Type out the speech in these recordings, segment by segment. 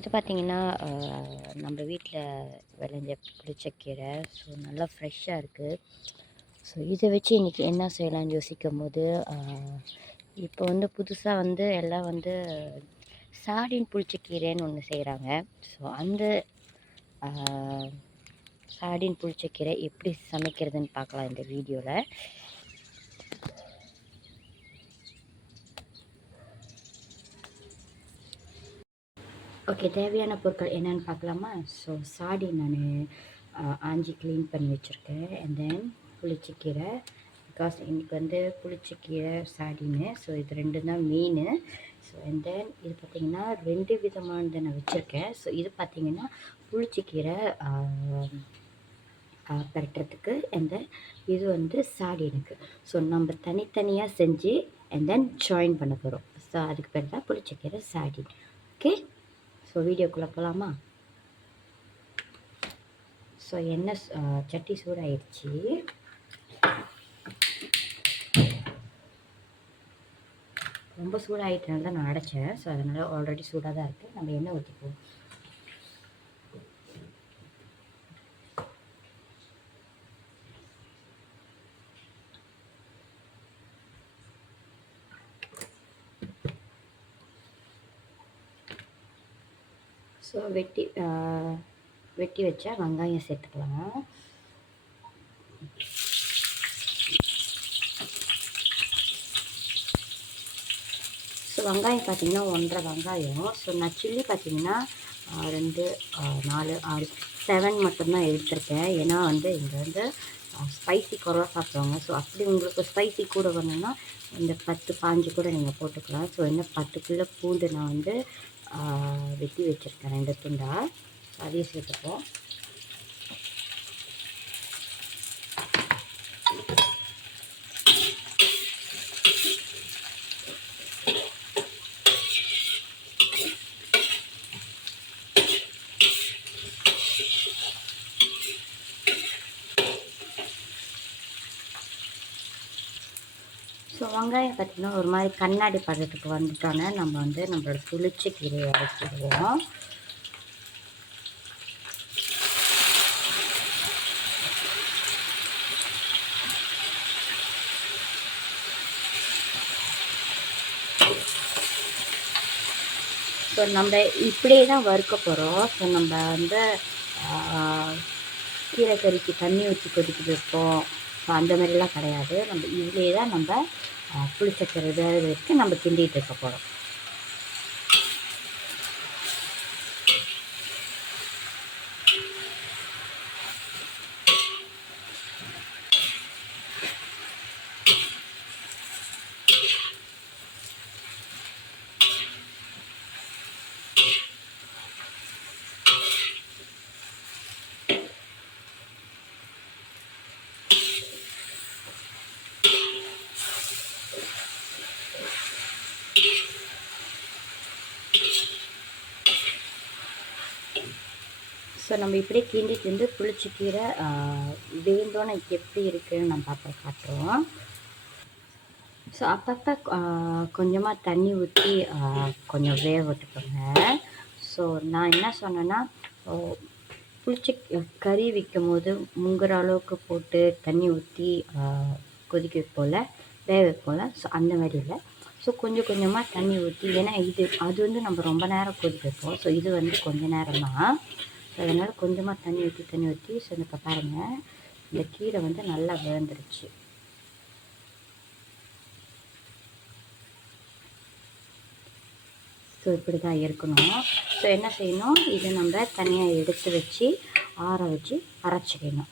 இது பார்த்திங்கன்னா நம்ம வீட்டில் விளைஞ்ச புளிச்சக்கீரை. ஸோ நல்லா ஃப்ரெஷ்ஷாக இருக்குது. ஸோ இதை வச்சு இன்றைக்கி என்ன செய்யலாம்னு யோசிக்கும் போது இப்போ வந்து புதுசாக வந்து எல்லாம் வந்து சாடின் புளிச்சக்கீரைன்னு ஒன்று செய்கிறாங்க. ஸோ அந்த சாடின் புளிச்சக்கீரை எப்படி சமைக்கிறதுன்னு பார்க்கலாம் இந்த வீடியோவில். ஓகே, தேவையான பொருட்கள் என்னென்னு பார்க்கலாமா? ஸோ சாடின் நான் ஆஞ்சி க்ளீன் பண்ணி வச்சுருக்கேன். அண்ட் தென் புளிச்சக்கீரை, பிகாஸ் இன்றைக்கி வந்து புளிச்சக்கீரை சாடின்னு, ஸோ இது ரெண்டு தான் மெயின். ஸோ அண்ட் தென் இது பார்த்திங்கன்னா 2 விதமானதை நான் வச்சுருக்கேன். ஸோ இது பார்த்திங்கன்னா புளிச்சக்கீரை பரட்டுறதுக்கு, அண்ட் தென் இது வந்து சாடினுக்கு. ஸோ நம்ம தனித்தனியாக செஞ்சு அண்ட் தென் ஜாயின் பண்ண போகிறோம். ஸோ அதுக்கு பேர் தான் புளிச்சக்கீரை சாடின். ஓகே, ஸோ வீடியோக்குள்ளே போகலாமா? ஸோ எண்ணெய் சட்டி சூடாயிடுச்சு. ரொம்ப சூடாகிட்டனால தான் நான் அடைச்சேன். ஸோ அதனால் ஆல்ரெடி சூடாக தான் இருக்குது. நம்ம எண்ணெய் ஊற்றிக்குவோம். ஸோ வெட்டி வச்சா வெங்காயம் சேர்த்துக்கலாம். ஸோ வெங்காயம் பார்த்திங்கன்னா 1.5 வெங்காயம். ஸோ நான் சில்லி பார்த்திங்கன்னா 2, 4, 6, 7 மட்டும்தான் எடுத்திருக்கேன். ஏன்னா வந்து இங்கே வந்து ஸ்பைசி குறவா சாப்பிடுவாங்க. ஸோ அப்படி உங்களுக்கு ஸ்பைசி கூட வேணும்னா இந்த 10, 15 கூட நீங்கள் போட்டுக்கலாம். ஸோ இன்னும் 10 பூண்டு நான் வந்து வெட்டி வச்சுருக்கேன் 2 துண்டா. ஸோ அதையும் சேர்த்துப்போம். ஸோ வெங்காயம் பார்த்திங்கன்னா ஒரு மாதிரி கண்ணாடி பதத்துக்கு வந்துட்டோன்னே நம்ம வந்து நம்மளோட புளிச்சக்கீரையை இறக்கிடுவோம். ஸோ நம்ம இப்படியே தான் வறுக்க போகிறோம். ஸோ நம்ம வந்து கீரை கறிக்கு தண்ணி ஊற்றி கொதிக்க வைப்போம். ஸோ அந்த மாதிரிலாம் கிடையாது. நம்ம இதுலேயே தான் நம்ம புளிச்சக்கீரை வேக வச்சு நம்ம கிண்டிகிட்டு இருக்க போகிறோம். ஸோ நம்ம இப்படியே கிண்டிட்டு இருந்து புளிச்சக்கீரை வேந்தோன்னு எப்படி இருக்குதுன்னு நம்ம காட்டுறோம். ஸோ அப்பப்போ கொஞ்சமாக தண்ணி ஊற்றி கொஞ்சம் வேக விட்டுக்கோங்க. ஸோ நான் என்ன சொன்னேன்னா, கறி வைக்கும் போது முங்குற அளவுக்கு போட்டு தண்ணி ஊற்றி கொதிக்க வைப்போம்ல, வேக வைப்போம்ல. ஸோ அந்த மாதிரி இல்லை. ஸோ கொஞ்சம் கொஞ்சமாக தண்ணி ஊற்றி, ஏன்னா அது வந்து நம்ம ரொம்ப நேரம் கொதிக்க வைப்போம். ஸோ இது வந்து கொஞ்சம் நேரம் தான். ஸோ அதனால் கொஞ்சமாக தண்ணி ஊற்றி ஸோ இப்போ பாருங்கள், இந்த கீரை வந்து நல்லா வேந்துருச்சு. ஸோ இப்படி தான் இருக்கணும். ஸோ என்ன செய்யணும், இதை நம்ம தனியாக எடுத்து வச்சு ஆற வச்சு அரைச்சிக்கணும்.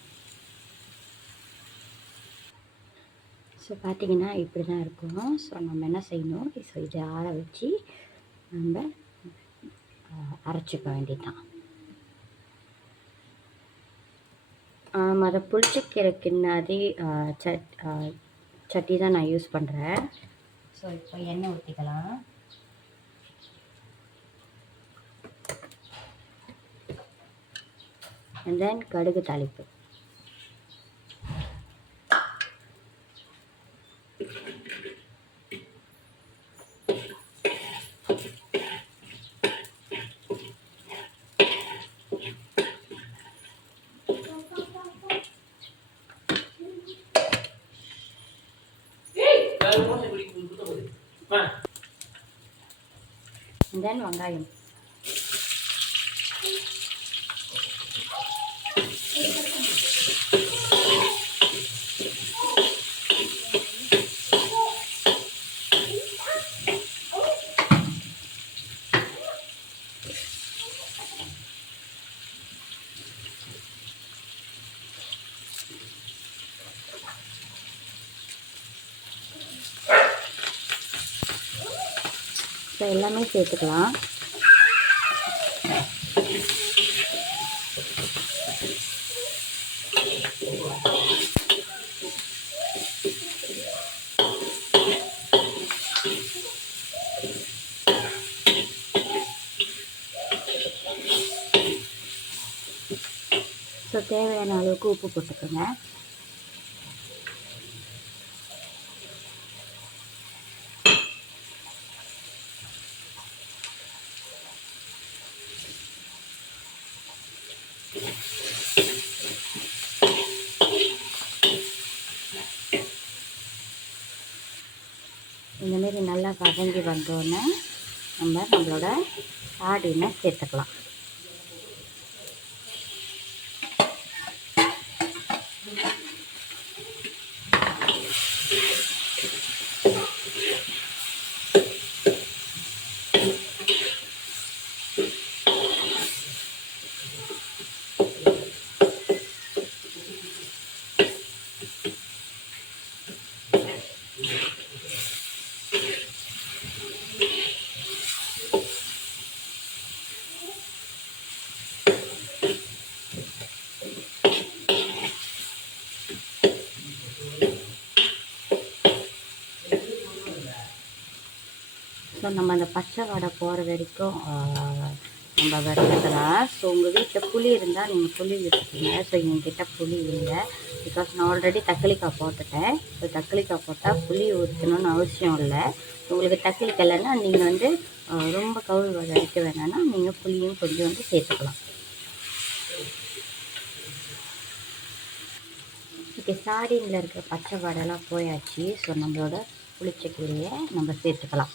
ஸோ பார்த்திங்கன்னா இப்படி தான் இருக்கும். ஸோ நம்ம என்ன செய்யணும், ஸோ இதை ஆற வச்சு நம்ம அரைச்சிக்க வேண்டியதுதான். அதை புளிச்சக்கீரை கிண்ணாதி சட்டி தான் நான் யூஸ் பண்ணுறேன். ஸோ இப்போ எண்ணெய் ஊற்றிக்கலாம். அண்ட் தென் கடுகு தாளிப்பு. தென் வெங்காயம். ஸோ எல்லாமே சேர்த்துக்கலாம். ஸோ தேவையான அளவுக்கு உப்பு போட்டுக்கோங்க. இந்தமாரி நல்லா வதங்கி வந்தோடனே நம்மளோட சாடினை சேர்த்துக்கலாம். ஸோ நம்ம அந்த பச்சை வடை போகிற வரைக்கும் நம்ம வறுத்துக்கலாம். ஸோ உங்கள் வீட்டில் புளி இருந்தால் நீங்கள் புளி வச்சுக்கோங்க. ஸோ என்கிட்ட புளி இல்லை, பிகாஸ் நான் ஆல்ரெடி தக்காளிக்காய் போட்டுட்டேன். ஸோ தக்காளிக்காய் போட்டால் புளி ஊற்றணும்னு அவசியம் இல்லை. உங்களுக்கு தக்காளிக்காய் இல்லைன்னா நீங்கள் வந்து ரொம்ப கவுள் வடை அடிக்க வேணான்னா நீங்கள் புளியும் கொஞ்சம் வந்து சேர்த்துக்கலாம். இப்போ சாடினில் இருக்கிற பச்சை வடைலாம் போயாச்சு. ஸோ நம்மளோட புளிச்சக்கீரையை நம்ம சேர்த்துக்கலாம்.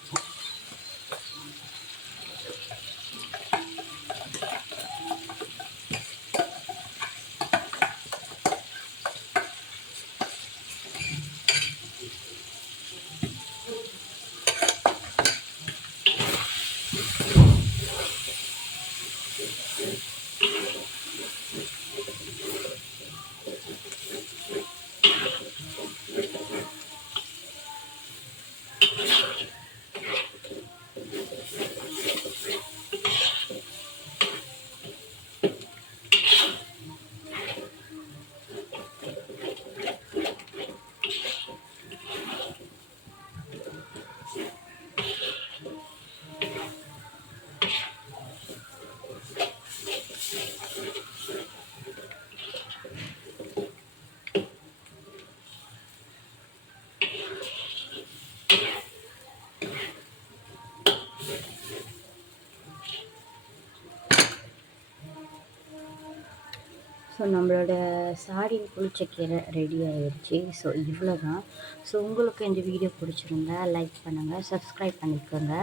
ஸோ நம்மளோட சாடின் புளிச்சக்கீரை ரெடி ஆகிடுச்சு. ஸோ இவ்வளோ தான். ஸோ உங்களுக்கு இந்த வீடியோ பிடிச்சிருந்தா லைக் பண்ணுங்கள், சப்ஸ்கிரைப் பண்ணிக்கோங்க.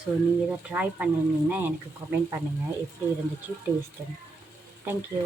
ஸோ நீங்கள் இதை ட்ரை பண்ணியிருந்தீங்கன்னா எனக்கு கமெண்ட் பண்ணுங்கள் எப்படி இருந்துச்சு டேஸ்ட்டுன்னு. தேங்க்யூ.